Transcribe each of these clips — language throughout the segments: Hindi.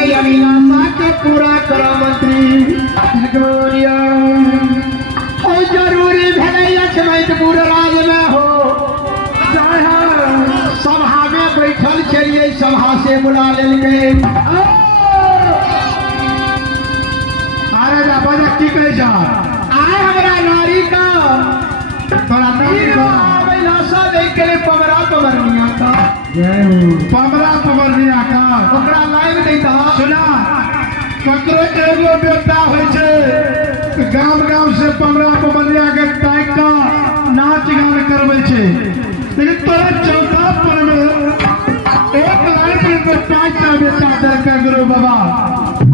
अभिलाषा के पूरा करो मंत्री गोरिया हो जरूरी भेले लक्ष्मणपुर राज में हो सभा में बैठल चलिए सभा से बुला लेंगे अरे बाबा की कहे जा आए हमारा नारी का थोड़ा नारी का अभिलाषा देख के पमरा पमरनिया का पमरा पमरनिया का ओकरा लाइन देता सुना ककरो एगो बेटा होय छे गांव गांव से पमरा पमरनिया के टाइक का नाच गान करबै छे लेकिन तोरा चौथा पर में एक लाइन में पांच टा बेटा दर का गुरु बाबा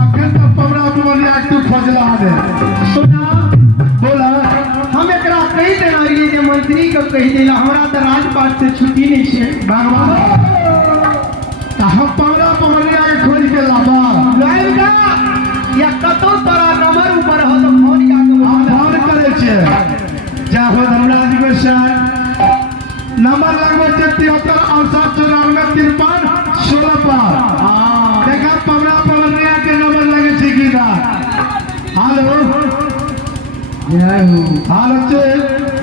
अखन तो पमरा पमरनिया तू खोजला दे सुना बोला हम एकरा कही देना ये मंत्री को कही देला हमरा तो राजपाट से छुट्टी नहीं छे भगवान हम पमरा पमरनिया के खोज के लाबा लाइन का या कतो तोरा नंबर ऊपर हो तो फोन का फोन करे छे जाहो धनराज गोसाई नंबर लगवे 73 68 94 53 16 पर देखा पमरा पमरनिया के नंबर लगे छे की ना हेलो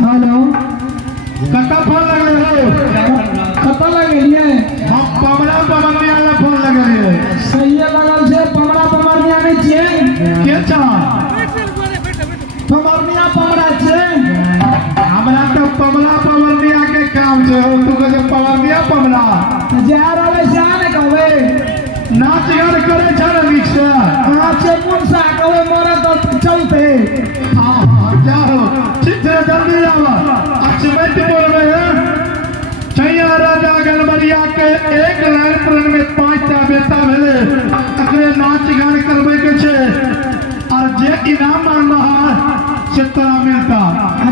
हेलो कता फोन लगे हो कता लगे हम पमरा पमरनिया ला फोन लगे सही लगल छे पमरा पमरनिया नहीं छे के छ पमरनिया पमरा छे हमरा तो पमरा पमरनिया के काम छे तू कहे पमरनिया पमरा जा रहले जाने कहवे नाच गान करे छ रे से नाच कौन सा कहवे मोरा तो चलते हां जाओ ठीक है जल्दी आओ अचमेट बोल रहे हैं छैया राजा गणबरिया के एक लाइन पर में 5 टा बेटा भेले अकरे नाच गान करबे के छे और जे इनाम मांगना है से तोरा मिलता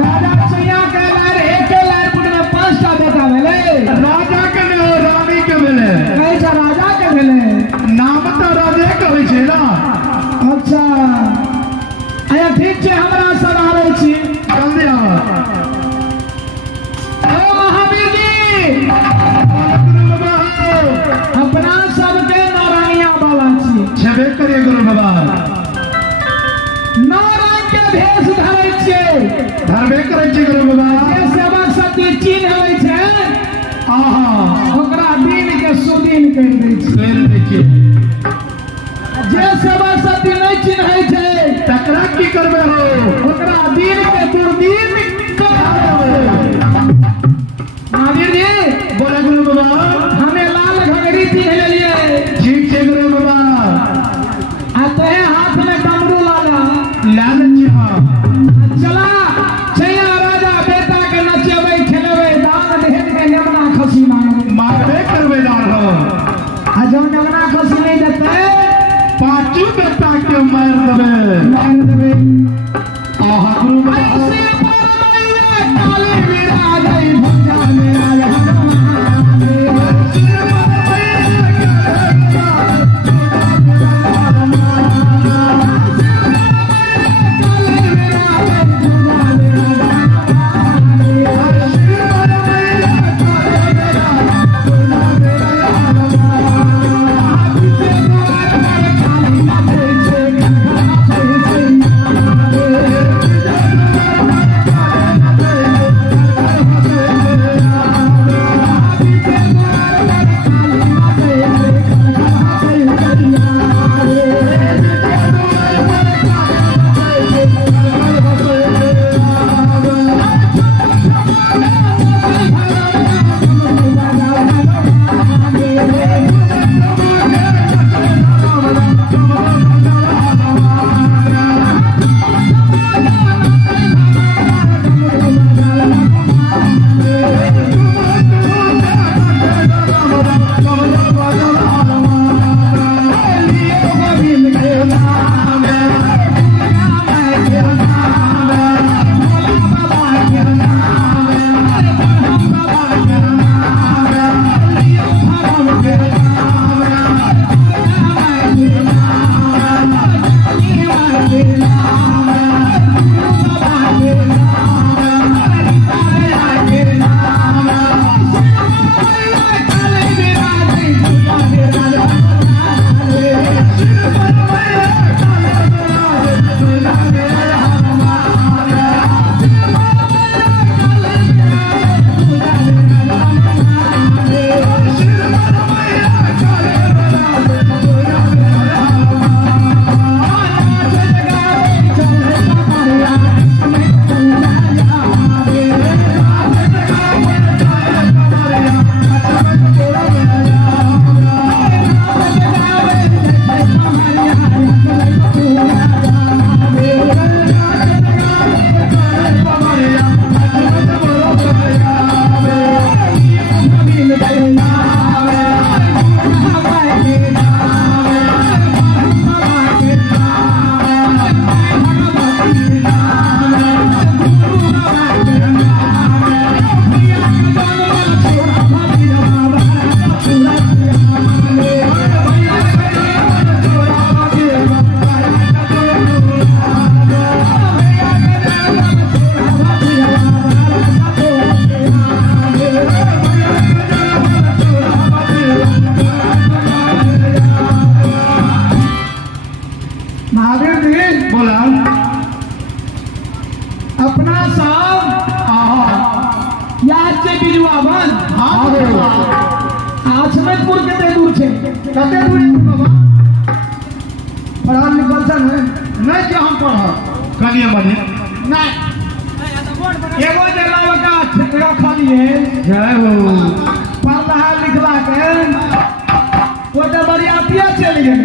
राजा छैया के लाइन एक लाइन पर में 5 टा बेटा भेले राजा के ने रानी के भेले कैसा राजा के भेले नाम तो राजे के होय छे ना अच्छा आया ठीक छे हमरा सब आवे छी जल्दी आओ ओ महावीर जी अपना सबके नारायणिया बाबा छी छबे करे गुरु बाबा नारायण के भेष धरै छियै धरबे करै छी गुरु बाबा जे सेवा सती चिन्ह होय छै आहा ओकरा दिन के सुदिन कर दै छी कर दै छी जे सेवा सती नहीं चिन्है छै तकरा की करबे हो ओकरा दिन के दुर्दिन महावीर जी बोले गुरु बाबा हमें लाल घंगरी पीढ़ लिए ठीक है गुरु बाबा आते हैं हाथ में डमरू लाला लाल जी हाँ चला छैया राजा बेटा के नचेबे खेलेबे दान ढेर के नेमना खसी मारबे करबे दान हो आ जब नेमना खसी नहीं देते पांचों बेटा के मार देबे आहा गुरु बाबा काले मेरा जय भंजा मेरा बोला अपना साहब याद से बिजुआ बन आसमेतपुर कितने दूर छे कते दूर बाबा पढ़ा निकल सन नहीं कि हम पढ़ा कनिया बने नहीं एगो जगह का ठेका खाली है जय हो पढ़ा लिखला के वो तो बरियातिया चली गई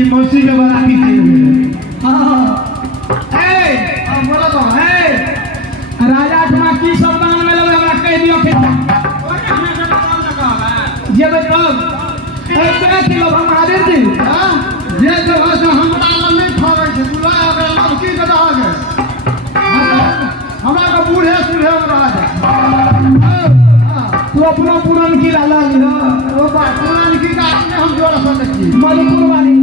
ई मौसी के बराती चली गई हां ए अब बोला तो है राजा ठमा की सब नाम में लगे हमरा कह दियो के ये बताओ एक किलो हमारे दी हां ये जो है से हमरा नहीं खावे छै बुला आगे हम की कदा आगे हमरा का बूढ़े सुढ़े रहा है तू अपना पुरान की लाला ली वो पुरान की का हम जोड़ सकते छी मधुपुर वाली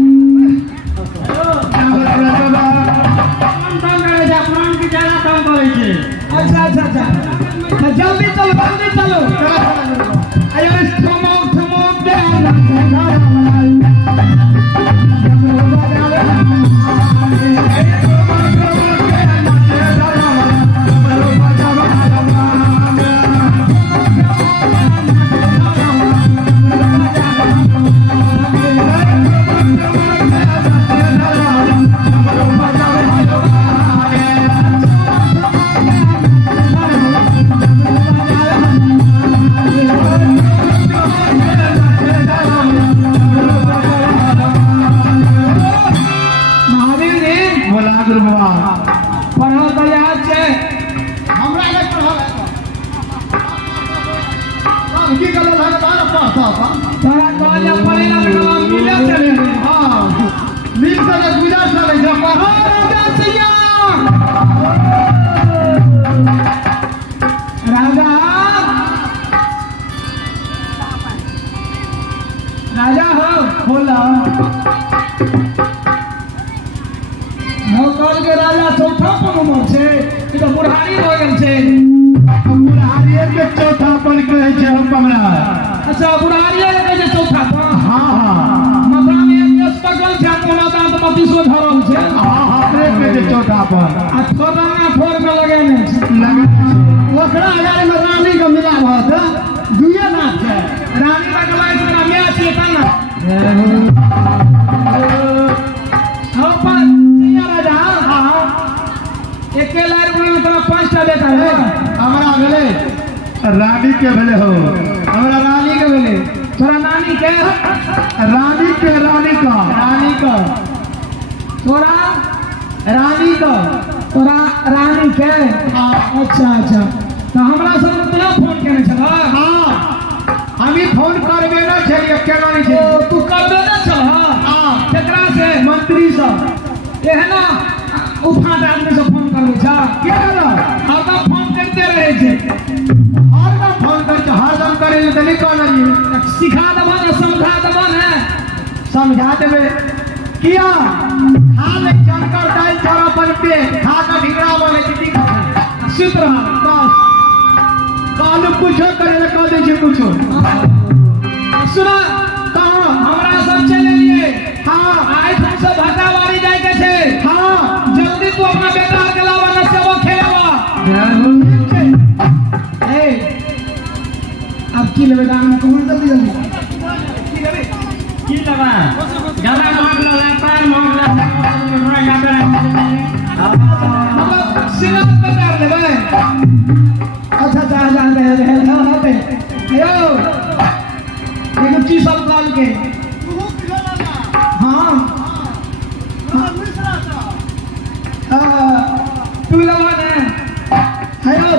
अच्छा अच्छा अच्छा जल्दी चलो अरे ठमक दे राजा हो बोला कल के राजा चौथा पन छे ई तो बुढ़ारी हो गेल छे बुढ़ारी के चौथा पन कहे छे हम हमरा अच्छा बुढ़ारी के जे चौथा पन हां हां माथा में एक पगल छे कोना दांत बत्तीसो धरल छे हां हां के जे चौथा पन आ थोड़ा ना थोड़ में लगे ओकरा हजार में रानी के मिला भत दुए ना छे रानी का गवाई तोरा में छे तना हां पर राजा हां एके लाइन में तोरा पांचटा बेटा है हमरा भेले रानी के भेले हो हमरा रानी के भेले तोरा नानी के रानी का तोरा रानी का तोरा रानी के अच्छा अच्छा तो हमरा सब तोरा फोन केने छला हां हम ही फोन करबे ना छै केना नहीं छै तू करबे ना छ हां केकरा से मंत्री सब एहना उफाट आदमी से फोन करू छा के करा हरदम फोन करते रहे छै हरदम फोन करते हरदम करे ले नहीं कहलिए सिखा देबा ना समझा देबा ना समझा देबे किया हाल जानकर दाल छोरा पर पे खा का ढिगरा बोले चिट्ठी सुत रहा बस कान पूछो करे ले कह दे छै पूछो सुना कहां हमरा सब चले लिए हां आइ हम सब भटावारी जाय के छे हां जल्दी तू अपना बेटा के लावा न सेवा खेलवा ए अब की लेबे दाम में कहूं जल्दी जल्दी की लगा गाना मार ला पार मार ला पूरा गाना मतलब सिरा पे कर लेबे अच्छा जा दे यो एक चीज सब डाल के हां तू लगा ने हेलो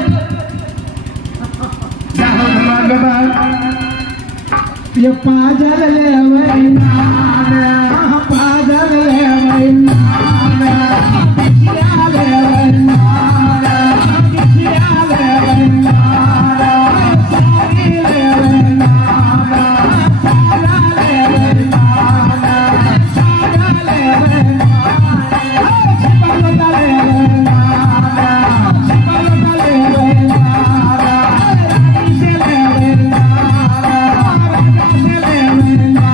जा हो भगवान बाबा ये पाजल ले वैना पाजल ले वैना बिछिया ले वैना बिछिया ले वैना सारी ले वैना सारा ले वैना सारा ले वैना छिपलता ले वैना छिपलता ले वैना रानी से ले वैना राजा से ले वैना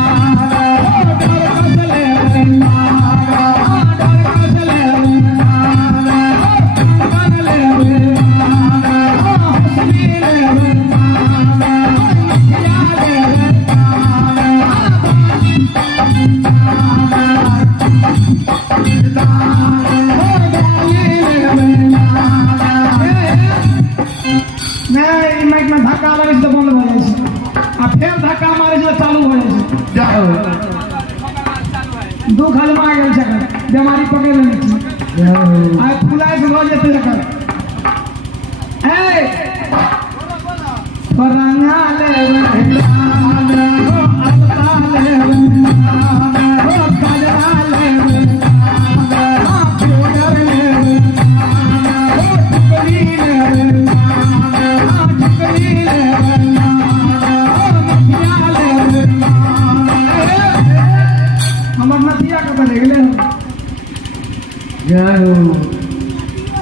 दुख हलमा गेल छै बीमारी पकड़ लेने छी आइ फुलाइ से भऽ जेतै एकर ए फरंगा लेबै अलता लेबै काजरा लेबै पाउडर लेबै टुकड़ी लेबै टुकड़ी लेबै मखिया लेबै हमर नदिया कतऽ ले गेलै जय हो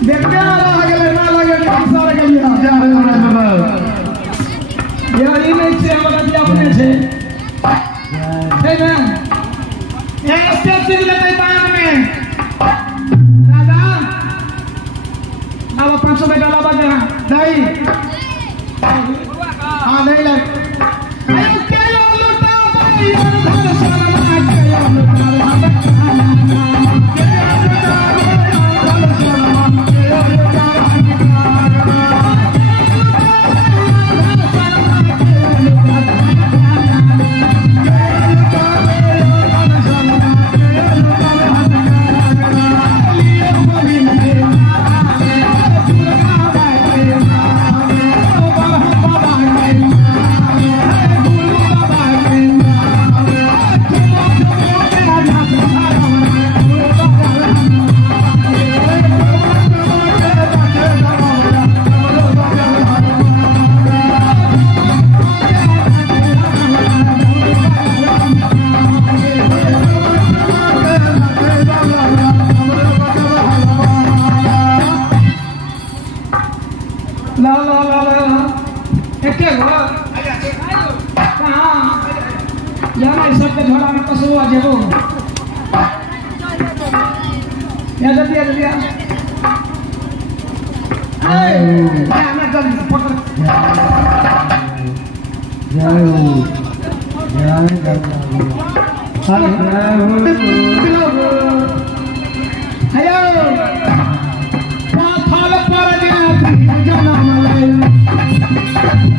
देखते आ गेलै ना लगे पैसा लगे जय हो बाबा यार ई नहीं छै हमर नदिया अपने छै ना ये स्टेप चीज लेते पान में राजा अब 500 बेटा लावा दे दही हां नहीं ले अरे क्या यो लुटा भाई धन शर्मा के यो लुटा ला ला ला ला एके गो कहाँ यहाँ इस सब के झोला में कसो आ जेबो या जल्दी ए ना जल्दी पकड़ जय हो हेलो पाथल पर जनम ले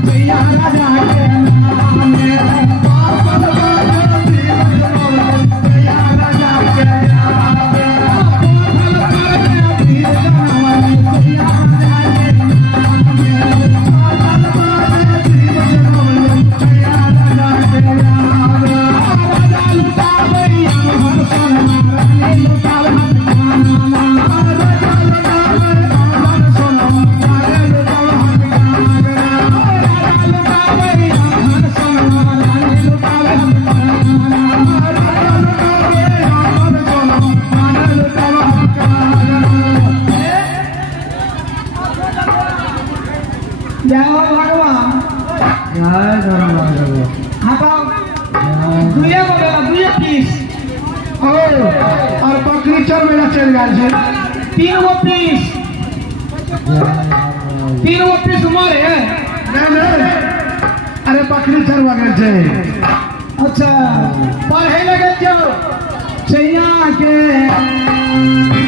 जया राजा के नाम में पाथल पर जनम ले जया राजा के नाम में पाथल पर जनम ले जया राजा के नाम में पाथल पर जनम ले जया राजा के नाम में राजा लुटावे हर सोना रानी लुटावे और बकरी चल मेरा चल गया है 3 गो पीस मारे नहीं अरे बकरी चल गया है अच्छा पढ़े लगे जाओ चैया के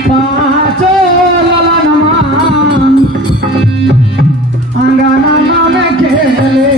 पाँचो ललनमा अंगना में खेले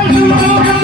Let's